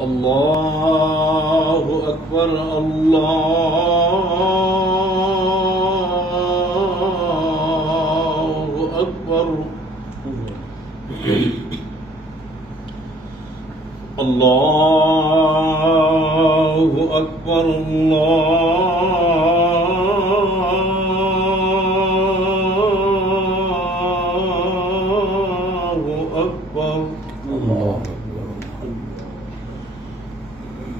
الله أكبر الله أكبر الله أكبر الله أكبر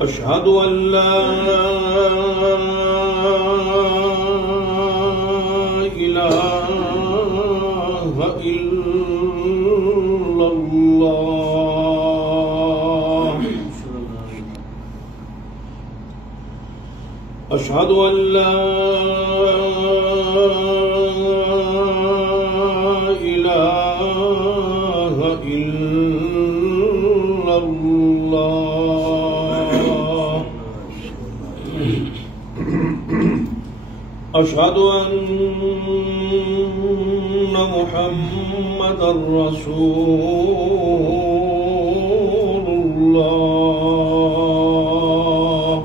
أشهد أن لا إله إلا الله أشهد أن لا إله إلا الله أشهد أن محمدًا رسول الله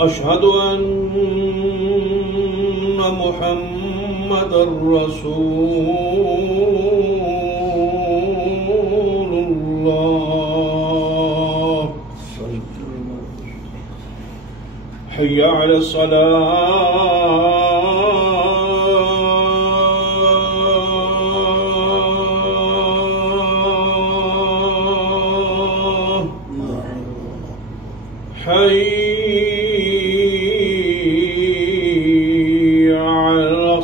أشهد أن محمدًا رسول الله حي على الصلاة حي على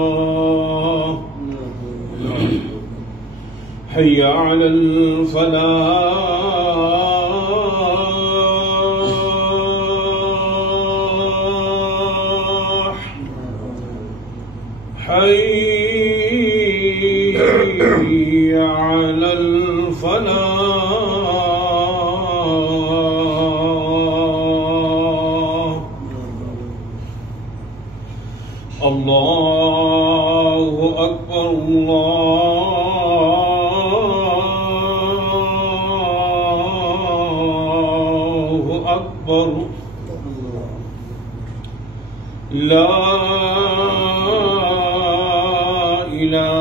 الصلاة حي على الفلاح حي على الفلاح الله أكبر الله أكبر لا إله